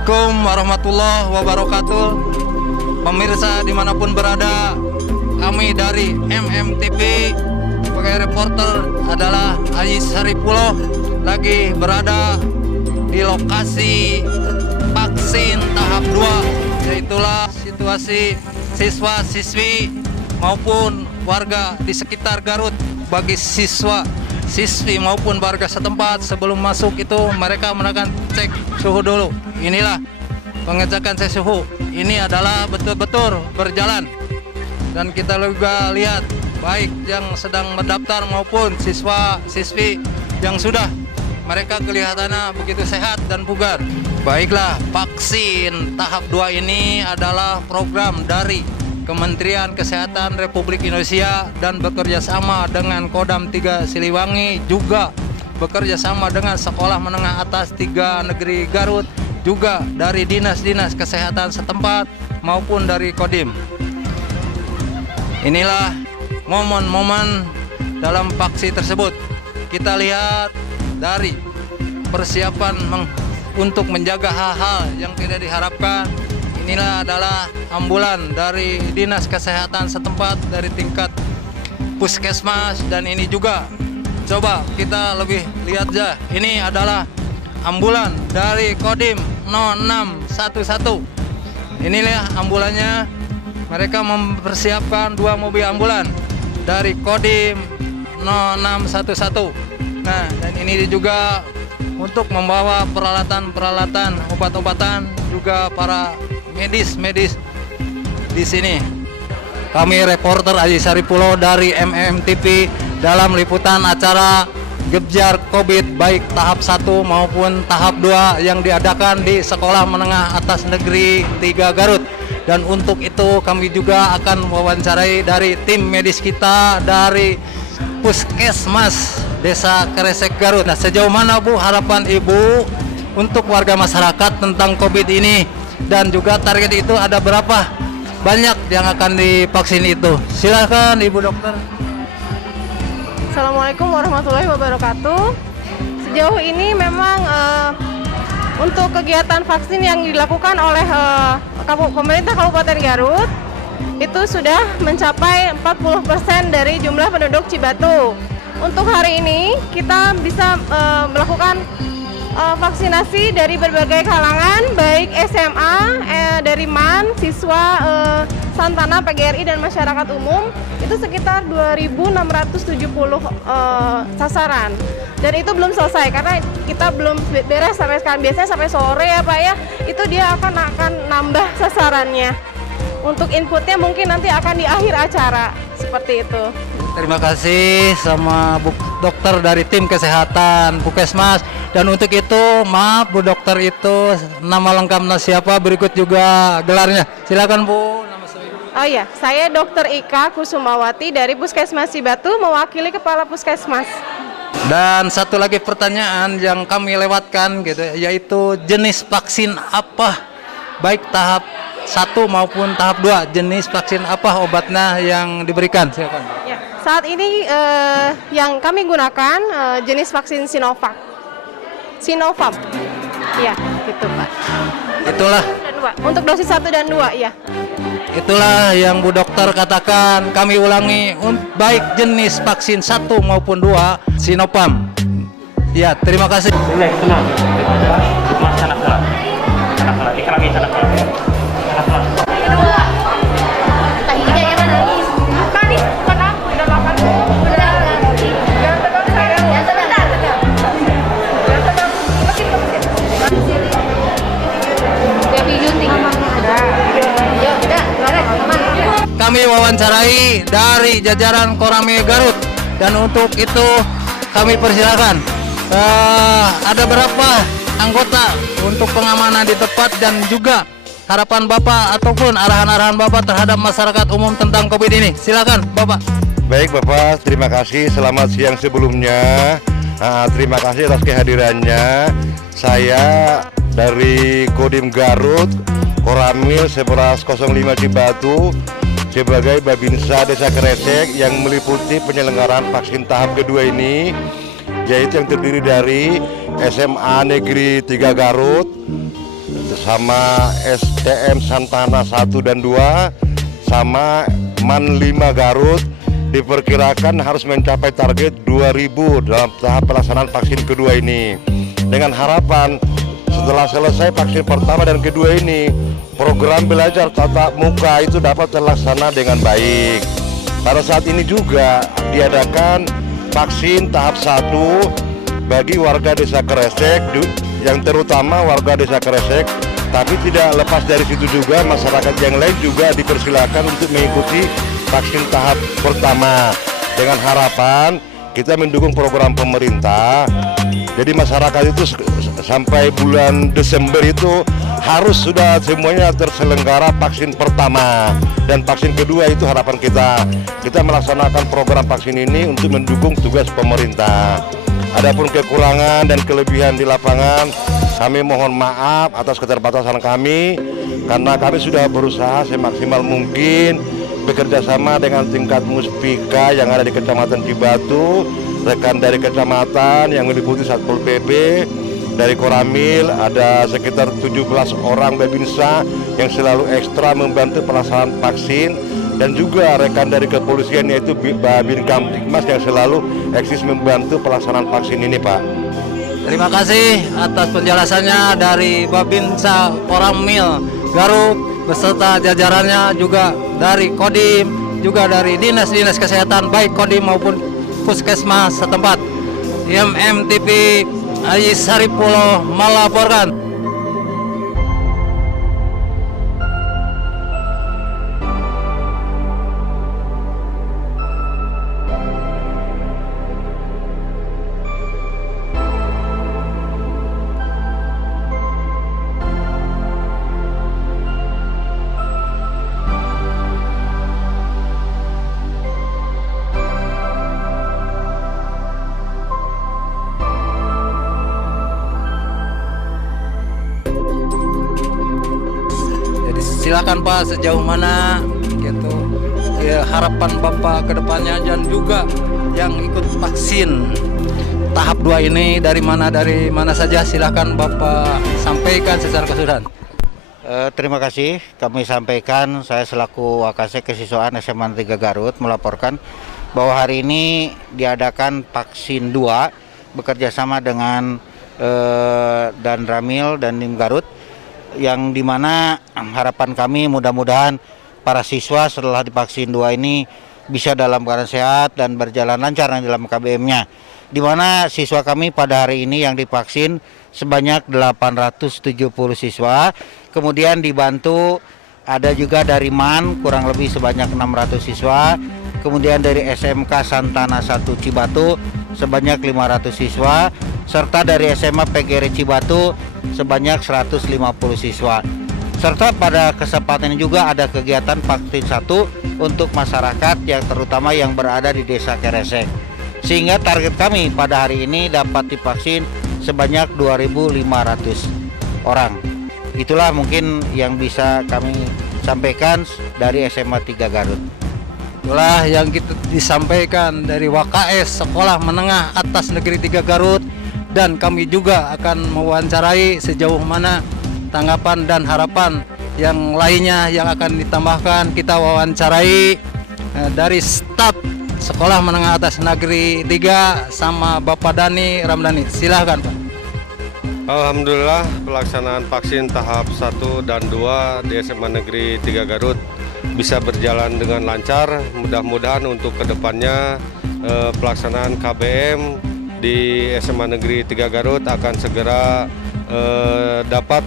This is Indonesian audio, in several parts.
Assalamualaikum warahmatullahi wabarakatuh. Pemirsa dimanapun berada, kami dari MMTV sebagai reporter adalah Aziz Haripuloh lagi berada di lokasi vaksin tahap 2, yaitulah situasi siswa-siswi maupun warga di sekitar Garut. Bagi siswa, siswi maupun warga setempat, sebelum masuk itu mereka melakukan cek suhu dulu. Inilah pengecekan cek suhu. Ini adalah betul-betul berjalan, dan kita juga lihat baik yang sedang mendaftar maupun siswa-siswi yang sudah, mereka kelihatannya begitu sehat dan bugar. Baiklah, vaksin tahap 2 ini adalah program dari Kementerian Kesehatan Republik Indonesia dan bekerja sama dengan Kodam 3 Siliwangi, juga bekerja sama dengan Sekolah Menengah Atas 3 Negeri Garut, juga dari dinas-dinas kesehatan setempat maupun dari Kodim. Inilah momen-momen dalam vaksin tersebut. Kita lihat dari persiapan untuk menjaga hal-hal yang tidak diharapkan. Inilah adalah ambulan dari dinas kesehatan setempat dari tingkat puskesmas, dan ini juga coba kita lebih lihat aja. Ini adalah ambulan dari Kodim 0611. Inilah ambulannya. Mereka mempersiapkan 2 mobil ambulan dari Kodim 0611. Nah, dan ini juga untuk membawa peralatan-peralatan, obat-obatan, juga para medis di sini. Kami reporter Aziz Haripuloh dari MMTV dalam liputan acara Gebjar Covid baik tahap 1 maupun tahap 2 yang diadakan di Sekolah Menengah Atas Negeri 3 Garut. Dan untuk itu kami juga akan mewawancarai dari tim medis kita dari Puskesmas Desa Kresek Garut. Nah, sejauh mana Bu harapan Ibu untuk warga masyarakat tentang Covid ini, dan juga target itu ada berapa banyak yang akan divaksin itu? Silahkan Ibu Dokter. Assalamualaikum warahmatullahi wabarakatuh. Sejauh ini memang untuk kegiatan vaksin yang dilakukan oleh pemerintah Kabupaten Garut itu sudah mencapai 40% dari jumlah penduduk Cibatu. Untuk hari ini kita bisa melakukan vaksinasi dari berbagai kalangan, baik SMA, dari MAN, siswa, Santana, PGRI, dan masyarakat umum. Itu sekitar 2.670 sasaran. Dan itu belum selesai karena kita belum beres sampai sekarang. Biasanya sampai sore ya Pak ya, itu dia akan nambah sasarannya. Untuk inputnya mungkin nanti akan di akhir acara, seperti itu. Terima kasih sama Bu Dokter dari tim kesehatan Puskesmas. Dan untuk itu, maaf Bu Dokter, itu nama lengkapnya siapa, berikut juga gelarnya. Silakan Bu. Nama saya. Oh iya, saya Dr. Ika Kusumawati dari Puskesmas Cibatu, mewakili Kepala Puskesmas. Dan satu lagi pertanyaan yang kami lewatkan gitu, yaitu jenis vaksin apa baik tahap 1 maupun tahap 2, jenis vaksin apa obatnya yang diberikan? Silakan. Ya, saat ini yang kami gunakan jenis vaksin Sinovac. Sinovac. Iya, gitu Pak. Itulah. Dan 2. Untuk dosis 1 dan 2, ya. Itulah yang Bu Dokter katakan. Kami ulangi, baik jenis vaksin 1 maupun 2, Sinovac. Ya, terima kasih. Relax, tenang. Mas, sana pula. Sana pula. Ikan lagi, sana pula. Sana pula. Tadinya yang mana lagi? Bukan nih, bukan aku. Udah makan. Udah. Jangan tegang sayang. Ya, sebentar. Jangan tegang. Mesin. Baby Yuti. Yuk, udah. Laras, aman. Kami wawancarai dari jajaran Korame Garut, dan untuk itu kami persilakan. Ada berapa anggota untuk pengamanan di tempat, dan juga harapan Bapak ataupun arahan-arahan Bapak terhadap masyarakat umum tentang Covid ini. Silakan Bapak. Baik Bapak, terima kasih. Selamat siang sebelumnya. Terima kasih atas kehadirannya. Saya dari Kodim Garut, Koramil 1105 Cibatu, sebagai Babinsa Desa Kresek yang meliputi penyelenggaraan vaksin tahap kedua ini, yaitu yang terdiri dari SMA Negeri 3 Garut, sama STM Santana 1 dan 2 sama MAN 5 Garut diperkirakan harus mencapai target 2.000 dalam tahap pelaksanaan vaksin kedua ini. Dengan harapan setelah selesai vaksin pertama dan kedua ini, program belajar tatap muka itu dapat terlaksana dengan baik. Pada saat ini juga diadakan vaksin tahap 1 bagi warga desa Kresek, yang terutama warga desa Kresek, tapi tidak lepas dari situ juga masyarakat yang lain juga dipersilakan untuk mengikuti vaksin tahap pertama. Dengan harapan kita mendukung program pemerintah, jadi masyarakat itu sampai bulan Desember itu harus sudah semuanya terselenggara vaksin pertama, dan vaksin kedua itu harapan kita melaksanakan program vaksin ini untuk mendukung tugas pemerintah. Adapun kekurangan dan kelebihan di lapangan, kami mohon maaf atas keterbatasan kami, karena kami sudah berusaha semaksimal mungkin bekerja sama dengan tingkat muspika yang ada di Kecamatan Cibatu, rekan dari kecamatan yang meliputi Satpol PP, dari Koramil ada sekitar 17 orang Babinsa yang selalu ekstra membantu pelaksanaan vaksin, dan juga rekan dari kepolisian yaitu Babin Kamtibmas yang selalu eksis membantu pelaksanaan vaksin ini, Pak. Terima kasih atas penjelasannya dari Babinsa Koramil Garut beserta jajarannya, juga dari Kodim, juga dari dinas-dinas kesehatan baik Kodim maupun puskesmas setempat. MMTP Aji Saripulo melaporkan. Silakan Pak, sejauh mana gitu ya, harapan Bapak ke depannya, dan juga yang ikut vaksin tahap 2 ini dari mana saja, silakan Bapak sampaikan secara keseluruhan. Terima kasih, kami sampaikan, saya selaku Wakasek Kesiswaan SMA 3 Garut melaporkan bahwa hari ini diadakan vaksin 2 bekerjasama dengan Dan Ramil dan Nim Garut, yang dimana harapan kami mudah-mudahan para siswa setelah divaksin 2 ini bisa dalam keadaan sehat dan berjalan lancar dalam KBM-nya. Dimana siswa kami pada hari ini yang divaksin sebanyak 870 siswa, kemudian dibantu ada juga dari MAN kurang lebih sebanyak 600 siswa, kemudian dari SMK Santana 1 Cibatu sebanyak 500 siswa, serta dari SMA PGRI Cibatu sebanyak 150 siswa. Serta pada kesempatan ini juga ada kegiatan vaksin 1 untuk masyarakat yang terutama yang berada di Desa Kresek. Sehingga target kami pada hari ini dapat divaksin sebanyak 2.500 orang. Itulah mungkin yang bisa kami sampaikan dari SMA 3 Garut. Itulah yang kita disampaikan dari WKS Sekolah Menengah Atas Negeri 3 Garut, dan kami juga akan mewawancarai sejauh mana tanggapan dan harapan yang lainnya yang akan ditambahkan. Kita wawancarai dari staf Sekolah Menengah Atas Negeri 3 sama Bapak Dani Ramdhani. Silahkan Pak. Alhamdulillah pelaksanaan vaksin tahap 1 dan 2 di SMA Negeri 3 Garut bisa berjalan dengan lancar. Mudah-mudahan untuk kedepannya pelaksanaan KBM di SMA Negeri 3 Garut akan segera dapat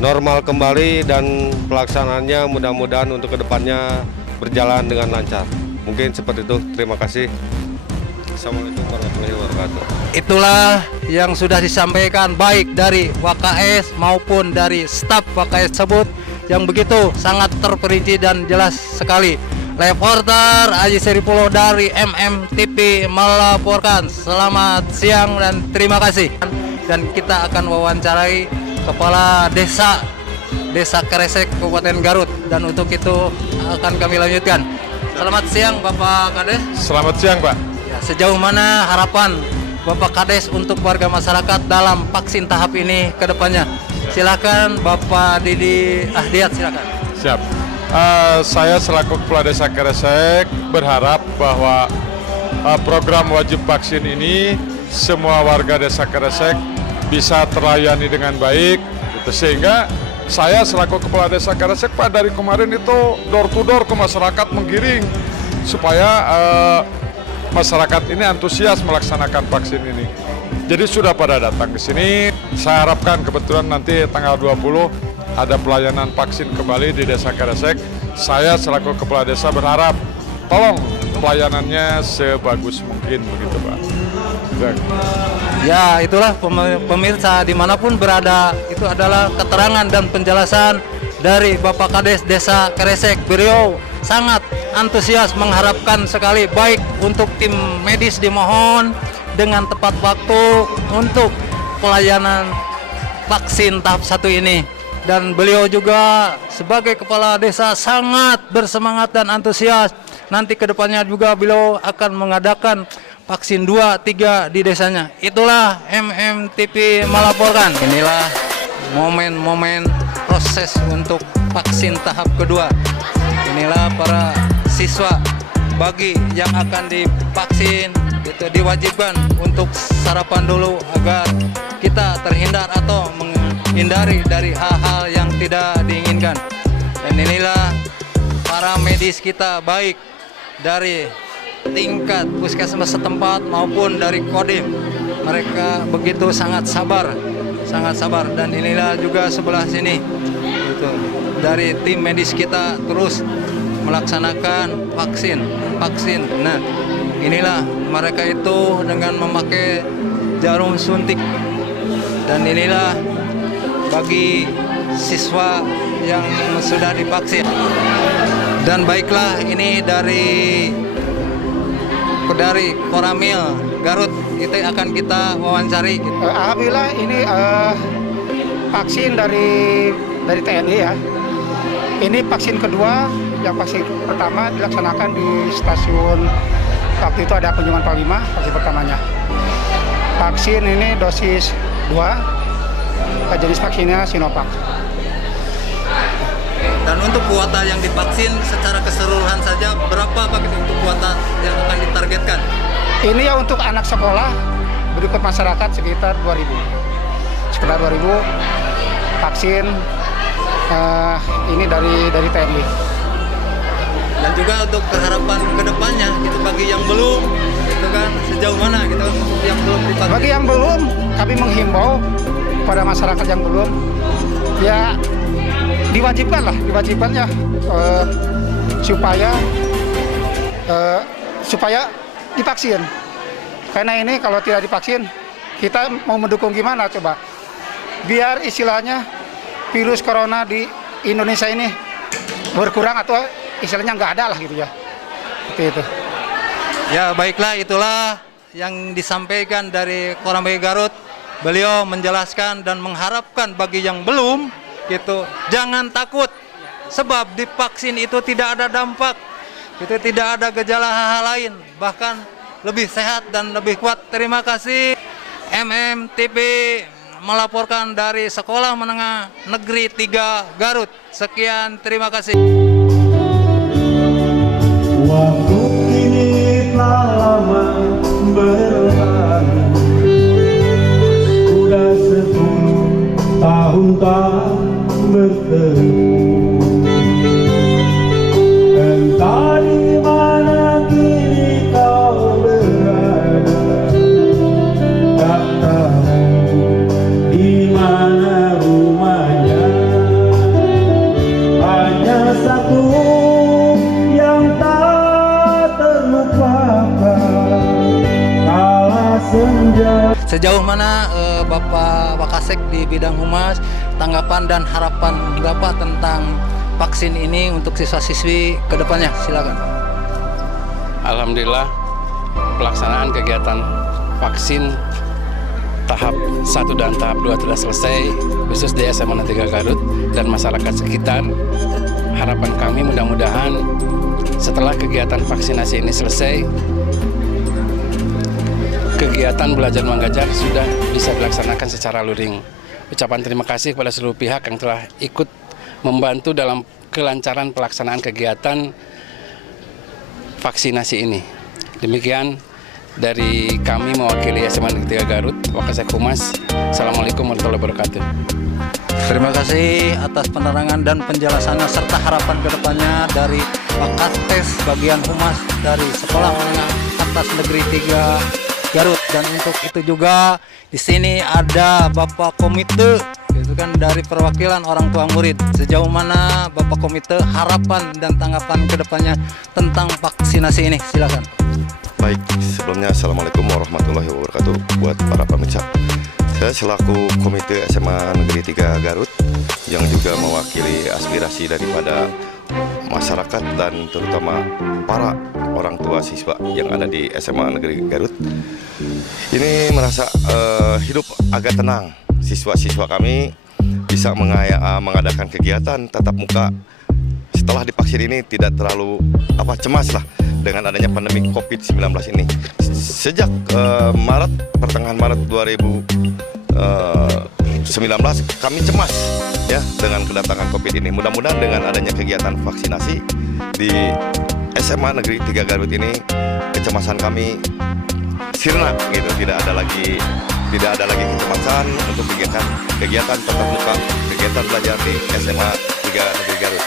normal kembali, dan pelaksanaannya mudah-mudahan untuk kedepannya berjalan dengan lancar. Mungkin seperti itu. Terima kasih. Assalamualaikum warahmatullahi wabarakatuh. Itulah yang sudah disampaikan baik dari WKS maupun dari staf WKS tersebut yang begitu sangat terperinci dan jelas sekali. Reporter Aji Saripulo dari MMTP melaporkan. Selamat siang dan terima kasih. Dan kita akan wawancarai Kepala Desa Kresek Kabupaten Garut, dan untuk itu akan kami lanjutkan. Selamat siang Bapak Kades. Selamat siang Pak. Ya, sejauh mana harapan Bapak Kades untuk warga masyarakat dalam vaksin tahap ini ke depannya? Silakan Bapak Didi Ahdiat, silakan. Siap. Saya selaku Kepala Desa Keresek berharap bahwa program wajib vaksin ini semua warga Desa Keresek bisa terlayani dengan baik, gitu. Sehingga saya selaku Kepala Desa Keresek Pak dari kemarin itu door to door ke masyarakat menggiring supaya masyarakat ini antusias melaksanakan vaksin ini. Jadi sudah pada datang ke sini. Saya harapkan kebetulan nanti tanggal 20 ada pelayanan vaksin kembali di Desa Keresek. Saya selaku Kepala Desa berharap tolong pelayanannya sebagus mungkin begitu Pak. Ya, itulah pemirsa dimanapun berada, itu adalah keterangan dan penjelasan dari Bapak Kades Desa Keresek. Beliau sangat antusias mengharapkan sekali baik untuk tim medis dimohon dengan tepat waktu untuk pelayanan vaksin tahap 1 ini. Dan beliau juga sebagai kepala desa sangat bersemangat dan antusias. Nanti kedepannya juga beliau akan mengadakan vaksin 2, 3 di desanya. Itulah MMTV melaporkan. Inilah momen-momen proses untuk vaksin tahap kedua. Inilah para siswa bagi yang akan divaksin itu diwajibkan untuk sarapan dulu agar kita terhindar atau menghindari dari hal-hal yang tidak diinginkan. Dan inilah para medis kita baik dari tingkat puskesmas setempat maupun dari Kodim. Mereka begitu sangat sabar. Dan inilah juga sebelah sini itu dari tim medis kita terus melaksanakan vaksin. Nah, inilah mereka itu dengan memakai jarum suntik. Dan inilah bagi siswa yang sudah divaksin. Dan baiklah, ini dari Koramil Garut itu akan kita wawancari. Alhamdulillah ini vaksin dari TNI ya. Ini vaksin kedua. Yang vaksin pertama dilaksanakan di stasiun, waktu itu ada kunjungan Panglima, vaksin pertamanya. Vaksin ini dosis 2, jenis vaksinnya Sinovac. Dan untuk kuota yang divaksin secara keseluruhan saja berapa Pak untuk kuota yang akan ditargetkan? Ini ya untuk anak sekolah, berikut masyarakat sekitar 2.000. Sekitar 2.000 vaksin ini dari TNI. Dan juga untuk keharapan kedepannya gitu bagi yang belum itu kan sejauh mana gitu yang belum divaksin. Bagi yang belum, kami menghimbau pada masyarakat yang belum ya diwajibkan ya supaya divaksin. Karena ini kalau tidak divaksin kita mau mendukung gimana coba? Biar istilahnya virus corona di Indonesia ini berkurang atau istilahnya nggak ada lah gitu ya. Seperti itu. Ya baiklah, itulah yang disampaikan dari Koramil Garut. Beliau menjelaskan dan mengharapkan bagi yang belum gitu jangan takut, sebab divaksin itu tidak ada dampak, itu tidak ada gejala hal lain, bahkan lebih sehat dan lebih kuat. Terima kasih. MMTV melaporkan dari Sekolah Menengah Negeri 3 Garut. Sekian, terima kasih. Waktu ini telah lama berlalu, sudah 10 tahun tak bertemu. Entah di mana kini kau berada, tak tahu di mana rumahnya. Hanya satu yang tak terlupakan, kala senja. Sejauh mana Bapak Wakasek di bidang humas, tanggapan dan harapan Bapak tentang vaksin ini untuk siswa-siswi ke depannya? Silakan. Alhamdulillah, pelaksanaan kegiatan vaksin tahap 1 dan tahap 2 telah selesai, khusus di SMA 3 Garut dan masyarakat sekitar. Harapan kami mudah-mudahan setelah kegiatan vaksinasi ini selesai, kegiatan belajar mengajar sudah bisa dilaksanakan secara luring. ucapan terima kasih kepada seluruh pihak yang telah ikut membantu dalam kelancaran pelaksanaan kegiatan vaksinasi ini. Demikian dari kami mewakili SMA Negeri 3 Garut, Wakasek Humas. Assalamualaikum warahmatullahi wabarakatuh. Terima kasih atas penerangan dan penjelasannya serta harapan kedepannya dari Wakastes bagian Humas dari Sekolah Menengah Atas Negeri 3 Garut. Dan untuk itu juga di sini ada Bapak Komite, itu kan dari perwakilan orang tua murid. Sejauh mana Bapak Komite harapan dan tanggapan kedepannya tentang vaksinasi ini? Silakan. Baik, sebelumnya Assalamualaikum warahmatullahi wabarakatuh buat para pemirsa. Saya selaku Komite SMA Negeri 3 Garut yang juga mewakili aspirasi daripada masyarakat dan terutama para orang tua siswa yang ada di SMA Negeri Garut. Ini merasa hidup agak tenang. Siswa-siswa kami bisa mengadakan kegiatan tatap muka setelah divaksin ini, tidak terlalu cemas lah dengan adanya pandemi COVID-19 ini. Sejak pertengahan Maret 2019 kami cemas ya dengan kedatangan COVID ini. Mudah-mudahan dengan adanya kegiatan vaksinasi di SMA Negeri 3 Garut ini, kecemasan kami sirna gitu, tidak ada lagi kecemasan untuk kegiatan tatap muka, kegiatan belajar di SMA 3 Negeri Garut.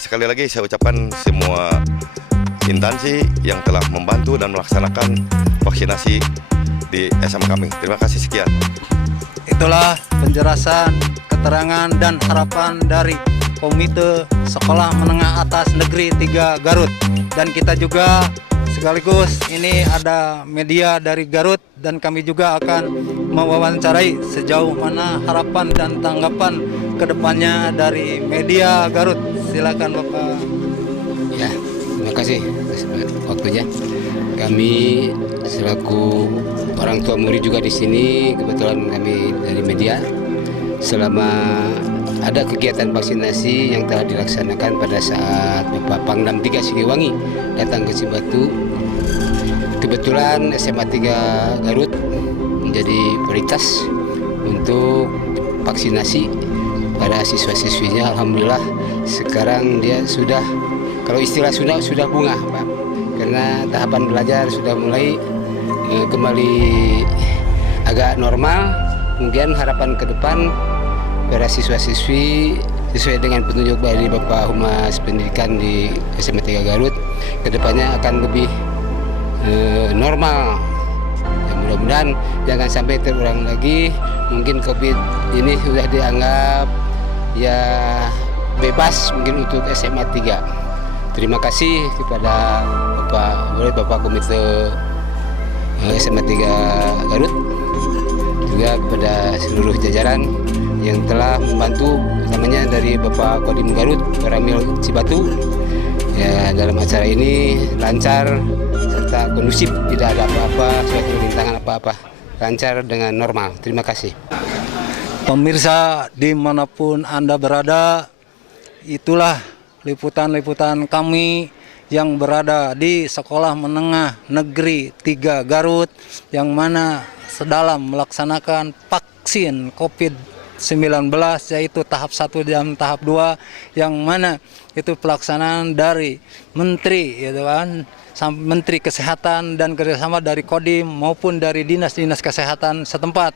Sekali lagi saya ucapkan semua instansi yang telah membantu dan melaksanakan vaksinasi di SMA kami. Terima kasih, sekian. Itulah penjelasan, keterangan, dan harapan dari Komite Sekolah Menengah Atas Negeri 3 Garut. Dan kita juga sekaligus ini ada media dari Garut dan kami juga akan mewawancarai sejauh mana harapan dan tanggapan kedepannya dari media Garut. Silakan Bapak. Ya, terima kasih waktunya. Kami selaku orang tua murid juga di sini, kebetulan kami dari media, selama ada kegiatan vaksinasi yang telah dilaksanakan pada saat Bapak Pangdam 3 Siliwangi datang ke Cibatu. Kebetulan SMA 3 Garut menjadi prioritas untuk vaksinasi pada siswa-siswinya. Alhamdulillah sekarang dia sudah, kalau istilah sudah bunga, Pak, karena tahapan belajar sudah mulai kembali agak normal. Kemudian harapan ke depan para siswa-siswi sesuai dengan petunjuk dari Bapak Humas Pendidikan di SMA 3 Garut, kedepannya akan lebih normal. Ya, mudah-mudahan jangan sampai terulang lagi. Mungkin COVID ini sudah dianggap ya bebas mungkin untuk SMA 3. Terima kasih kepada Bapak Komite SMA 3 Garut, juga kepada seluruh jajaran yang telah membantu, utamanya dari Bapak Kodim Garut, Koramil Cibatu. Ya, dalam acara ini lancar serta kondusif, tidak ada apa-apa, suatu rintangan apa-apa, lancar dengan normal. Terima kasih. Pemirsa dimanapun Anda berada, itulah liputan-liputan kami yang berada di Sekolah Menengah Negeri 3 Garut, yang mana sedalam melaksanakan vaksin COVID-19 yaitu tahap 1 dan tahap 2, yang mana itu pelaksanaan dari Menteri, gitu kan, Menteri Kesehatan dan kerjasama dari Kodim maupun dari dinas-dinas kesehatan setempat.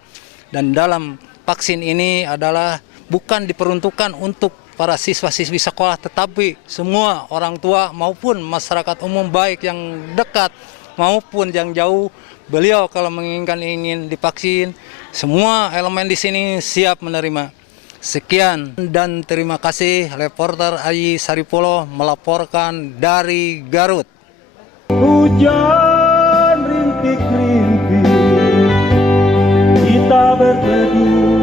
Dan dalam vaksin ini adalah bukan diperuntukkan untuk para siswa-siswi sekolah, tetapi semua orang tua maupun masyarakat umum, baik yang dekat maupun yang jauh. Beliau kalau ingin divaksin, semua elemen di sini siap menerima. Sekian dan terima kasih. Reporter Ayi Saripolo melaporkan dari Garut. Hujan rintik-rintik, kita berteduh